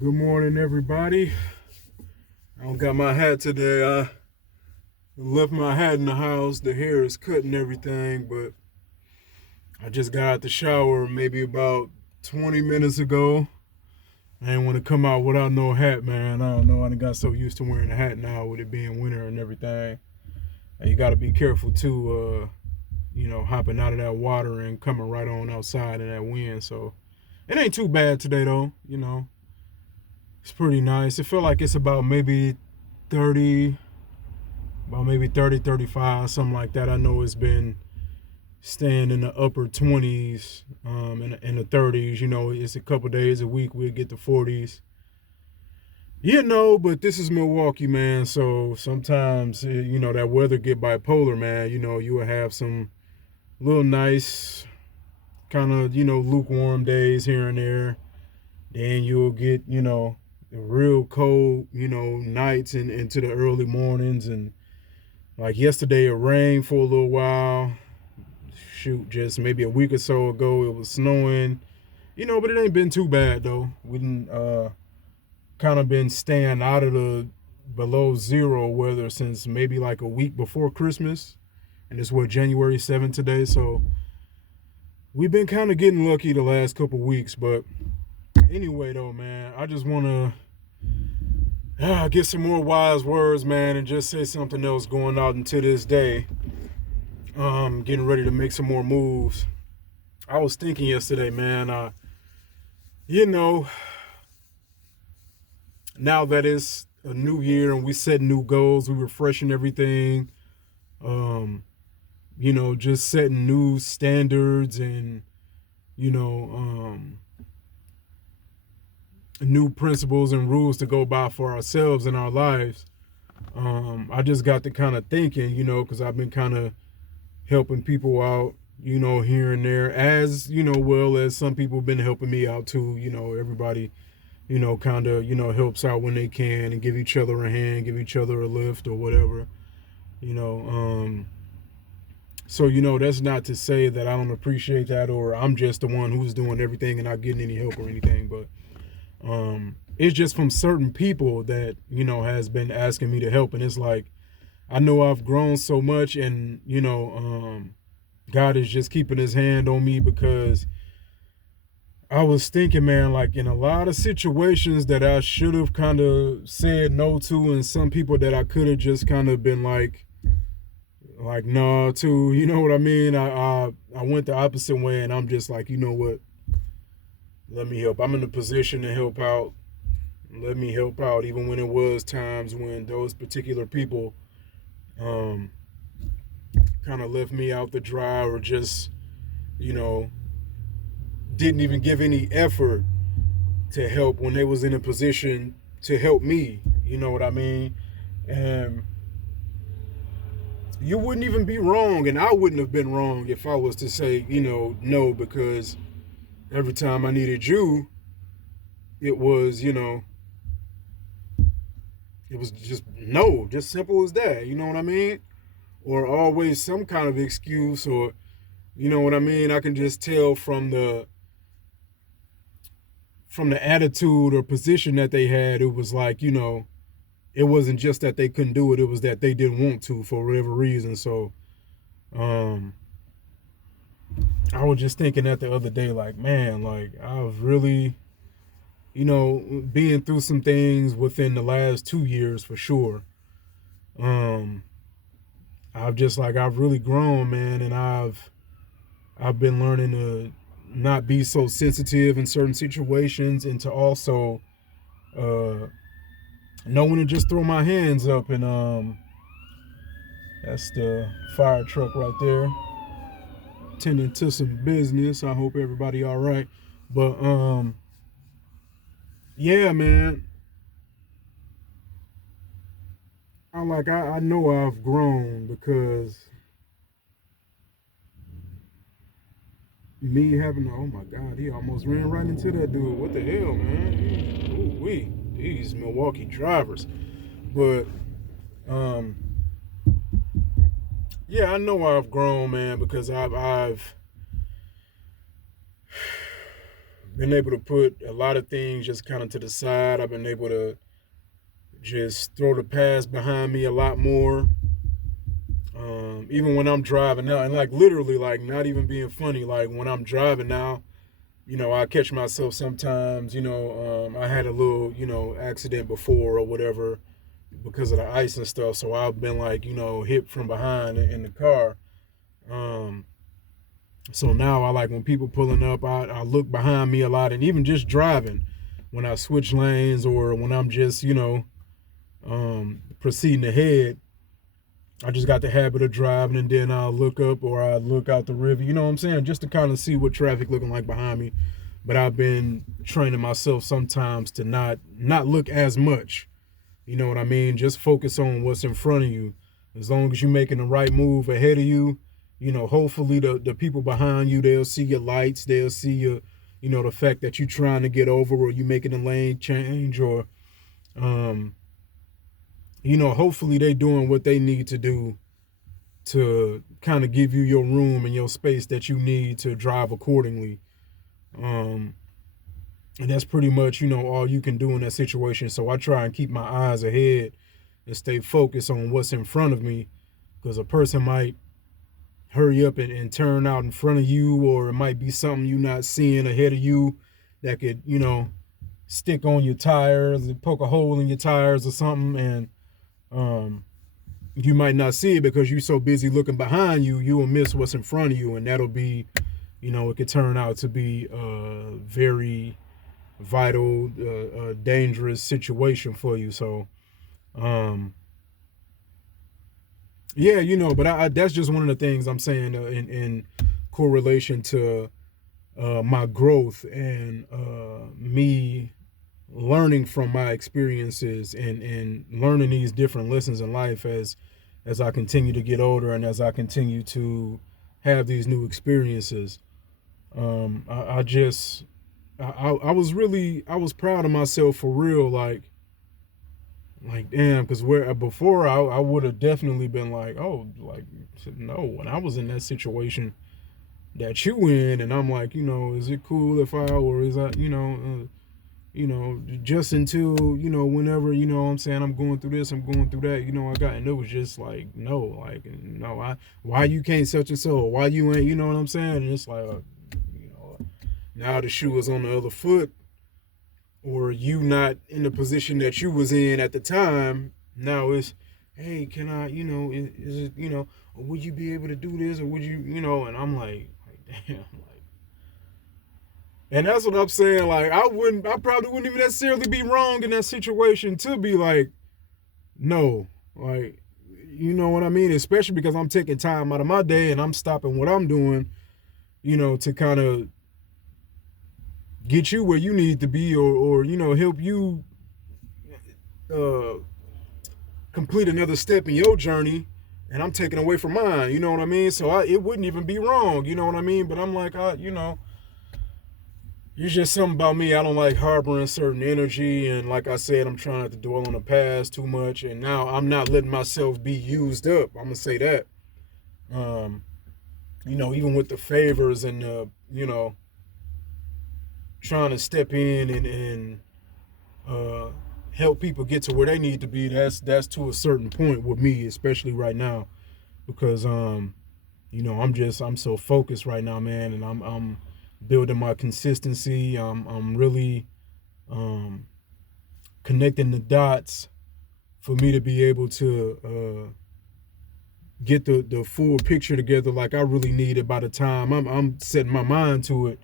Good morning, everybody. I don't got my hat today. I left my hat in the house. The hair is cut and everything, but I just got out the shower maybe about 20 minutes ago. I didn't want to come out without no hat, man. I don't know. I done got so used to wearing a hat now with it being winter and everything. And you got to be careful too, hopping out of that water and coming right on outside in that wind. So it ain't too bad today, though. It's pretty nice. It felt like it's about maybe 30, about maybe 30, 35, something like that. I know it's been staying in the upper 20s, in the 30s. It's a couple days a week we'll get the 40s. But this is Milwaukee, man. So sometimes, that weather get bipolar, man. You will have some little nice kind of, lukewarm days here and there. Then you'll get, the real cold, nights and into the early mornings. And like yesterday, it rained for a little while. Shoot, just maybe a week or so ago, it was snowing. But it ain't been too bad though. We didn't kind of been staying out of the below zero weather since maybe like a week before Christmas, and it's what January 7th today. So we've been kind of getting lucky the last couple weeks. But anyway, though, man, I just want to get some more wise words, man, and just say something else going out into this day. Getting ready to make some more moves. I was thinking yesterday, man, now that it's a new year and we set new goals, we refreshing everything, just setting new standards and, new principles and rules to go by for ourselves in our lives. I just got to kind of thinking, because I've been kind of helping people out, here and there, as, well as some people have been helping me out too. Everybody, kind of, helps out when they can and give each other a hand, give each other a lift or whatever, you know. So, that's not to say that I don't appreciate that or I'm just the one who's doing everything and not getting any help or anything, but it's just from certain people that, has been asking me to help. And it's like, I know I've grown so much and, God is just keeping his hand on me because I was thinking, man, like in a lot of situations that I should have kind of said no to, and some people that I could have just kind of been like no to, you know what I mean? I went the opposite way and I'm just like, you know what? Let me help. I'm in a position to help out. Let me help out, even when it was times when those particular people kind of left me out to dry or just, didn't even give any effort to help when they was in a position to help me. You know what I mean? And you wouldn't even be wrong, and I wouldn't have been wrong if I was to say, no, because every time I needed you, it was, it was just no, just simple as that. You know what I mean? Or always some kind of excuse, or you know what I mean? I can just tell from the attitude or position that they had, it was like, it wasn't just that they couldn't do it, it was that they didn't want to for whatever reason. So I was just thinking that the other day, like, man, like I've really, being through some things within the last 2 years for sure. I've really grown, man, and I've been learning to not be so sensitive in certain situations and to also know when to just throw my hands up. And that's the fire truck right there tending to some business. I hope everybody all right. But yeah, man, I know I've grown because me having, oh my God, he almost ran right into that dude. What the hell, man? Ooh, these Milwaukee drivers. But um yeah, I know I've grown, man, because I've been able to put a lot of things just kind of to the side. I've been able to just throw the past behind me a lot more. Even when I'm driving now, and like literally, like not even being funny, like when I'm driving now, I catch myself sometimes, I had a little, accident before or whatever because of the ice and stuff. So I've been like, hit from behind in the car. Um, so now I like when people pulling up, I look behind me a lot, and even just driving when I switch lanes or when I'm just, proceeding ahead. I just got the habit of driving, and then I'll look up or I look out the river, you know what I'm saying? Just to kind of see what traffic looking like behind me. But I've been training myself sometimes to not look as much. You know what I mean? Just focus on what's in front of you. As long as you're making the right move ahead of you, hopefully the people behind you, they'll see your lights, they'll see your, the fact that you're trying to get over or you making a lane change or um, hopefully they doing what they need to do to kind of give you your room and your space that you need to drive accordingly. Um, and that's pretty much, all you can do in that situation. So I try and keep my eyes ahead and stay focused on what's in front of me because a person might hurry up and turn out in front of you, or it might be something you're not seeing ahead of you that could, stick on your tires and poke a hole in your tires or something. And um, you might not see it because you're so busy looking behind you, you will miss what's in front of you. And that'll be, it could turn out to be a very vital, dangerous situation for you. So, um, yeah, but that's just one of the things I'm saying in correlation to my growth and me learning from my experiences and learning these different lessons in life as I continue to get older and as I continue to have these new experiences. I just I was proud of myself for real, like damn, because where before I would have definitely been like, oh, like no, when I was in that situation that you in, and I'm like, is it cool if I, or is that, just until, whenever, I'm saying I'm going through this, I'm going through that, I got, and it was just like, no, like, no, why you can't such and so, why you ain't, you know what I'm saying? And it's like, now the shoe is on the other foot, or you not in the position that you was in at the time. Now it's, hey, can I, is it, would you be able to do this, or would you, and I'm like damn, like, and that's what I'm saying. Like, I probably wouldn't even necessarily be wrong in that situation to be like, no, like, you know what I mean? Especially because I'm taking time out of my day and I'm stopping what I'm doing, to kind of get you where you need to be, or help you uh, complete another step in your journey, and I'm taking away from mine. You know what I mean? So it wouldn't even be wrong. You know what I mean? But I'm like, it's just something about me. I don't like harboring certain energy, and like I said, I'm trying not to dwell on the past too much. And now I'm not letting myself be used up. I'm gonna say that. Um, even with the favors and trying to step in and uh, help people get to where they need to be. That's to a certain point with me, especially right now, because I'm so focused right now, man, and I'm building my consistency. I'm really um, connecting the dots for me to be able to get the full picture together like I really need it by the time I'm setting my mind to it,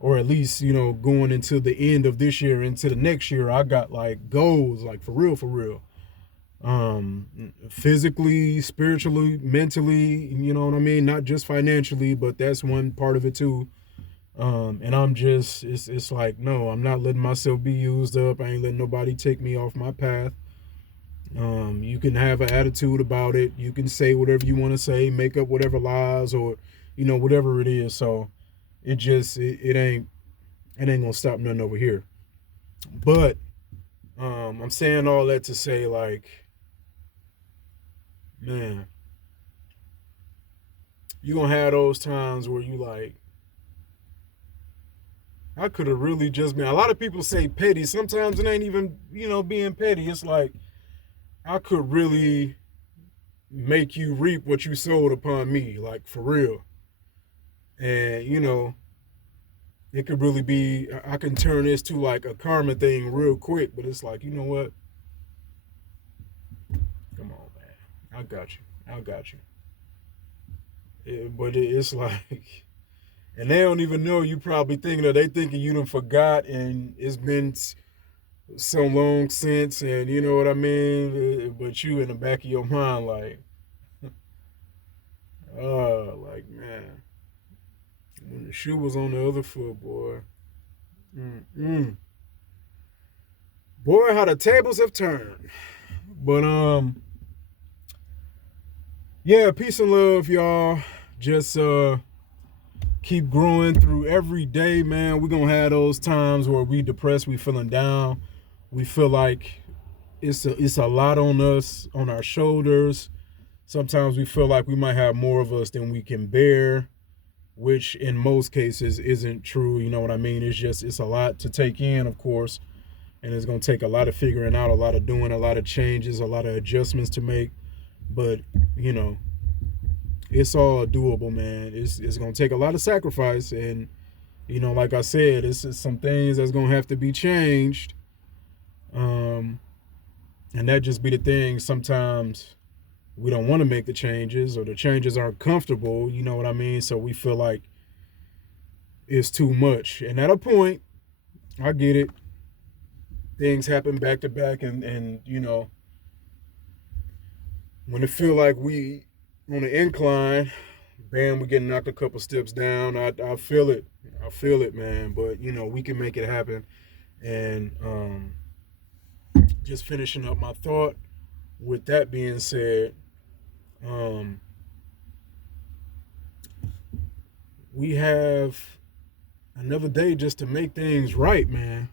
or at least going into the end of this year into the next year. I got like goals, like for real, physically, spiritually, mentally, you know what I mean, not just financially, but that's one part of it too. And I'm just, it's like, no, I'm not letting myself be used up. I ain't letting nobody take me off my path. You can have an attitude about it, you can say whatever you want to say, make up whatever lies, or whatever it is. So it ain't gonna stop nothing over here. But I'm saying all that to say, like, man, you gonna have those times where you like, I could have really just been. A lot of people say petty. Sometimes it ain't even, being petty. It's like I could really make you reap what you sowed upon me, like for real. And it could really be. I can turn this to like a karma thing real quick. But it's like, you know what? Come on, man. I got you. I got you. But it's like, and they don't even know. You probably thinking that they thinking you done forgot, and it's been so long since, and you know what I mean. But you in the back of your mind, like, like man, when the shoe was on the other foot, boy. Mm-mm. Boy, how the tables have turned. But yeah, peace and love, y'all. Just keep growing through every day, man. We're gonna have those times where we depressed, we feeling down, we feel like it's a lot on us, on our shoulders. Sometimes we feel like we might have more of us than we can bear, which in most cases isn't true. You know what I mean? It's a lot to take in, of course, and it's gonna take a lot of figuring out, a lot of doing, a lot of changes, a lot of adjustments to make. But you know, it's all doable, man. It's gonna take a lot of sacrifice, and like I said, it's some things that's gonna have to be changed. And that just be the thing. Sometimes we don't want to make the changes, or the changes aren't comfortable. You know what I mean? So we feel like it's too much. And at a point, I get it. Things happen back to back, and when it feel like we on the incline, bam, we're getting knocked a couple steps down. I feel it. I feel it, man. But we can make it happen. And just finishing up my thought. With that being said, we have another day just to make things right, man.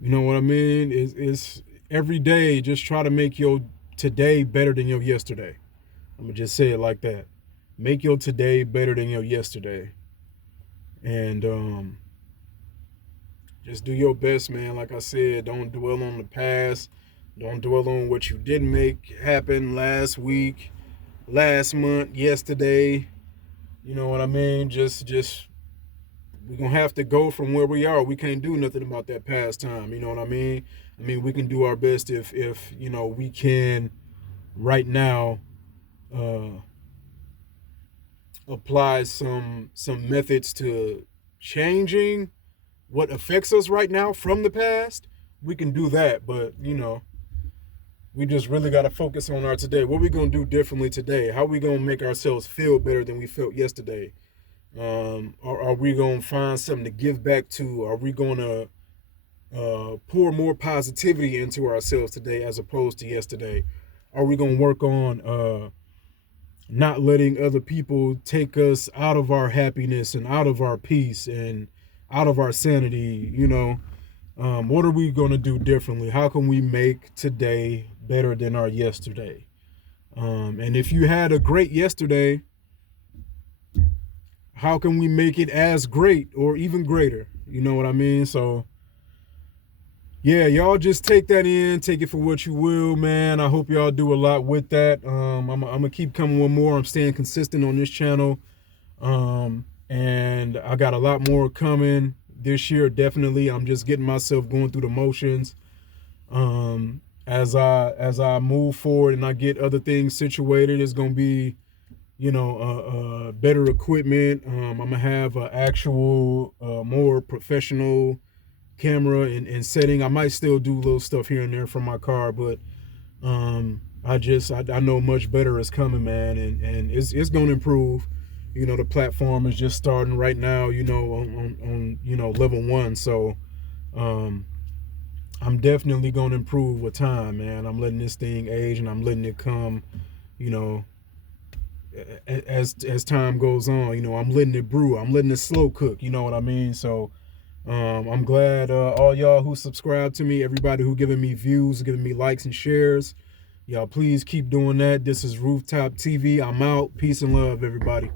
You know what I mean? It's every day just try to make your today better than your yesterday. I'm gonna just say it like that. Make your today better than your yesterday. And just do your best, man. Like I said, don't dwell on the past. Don't dwell on what you didn't make happen last week, last month, yesterday. You know what I mean? Just we're gonna have to go from where we are. We can't do nothing about that past time. You know what I mean? I mean, we can do our best if we can right now apply some methods to changing what affects us right now from the past. We can do that, but we just really got to focus on our today. What we gonna do differently today? How we gonna make ourselves feel better than we felt yesterday? Are we gonna find something to give back to? Are we gonna pour more positivity into ourselves today as opposed to yesterday? Are we gonna work on not letting other people take us out of our happiness and out of our peace and out of our sanity? What are we gonna do differently? How can we make today better than our yesterday? And if you had a great yesterday, how can we make it as great or even greater? You know what I mean? So yeah, y'all just take that in, take it for what you will, man. I hope y'all do a lot with that. I'm gonna keep coming with more. I'm staying consistent on this channel. And I got a lot more coming this year, definitely. I'm just getting myself going through the motions. As I move forward and I get other things situated, it's gonna be better equipment. I'm gonna have an actual more professional camera and setting. I might still do little stuff here and there from my car, but I know much better is coming, man, and it's gonna improve. The platform is just starting right now, on level 1. So I'm definitely gonna improve with time, man. I'm letting this thing age and I'm letting it come, as time goes on. I'm letting it brew. I'm letting it slow cook. You know what I mean? So I'm glad all y'all who subscribe to me, everybody who giving me views, giving me likes and shares. Y'all please keep doing that. This is Rooftop TV. I'm out. Peace and love, everybody.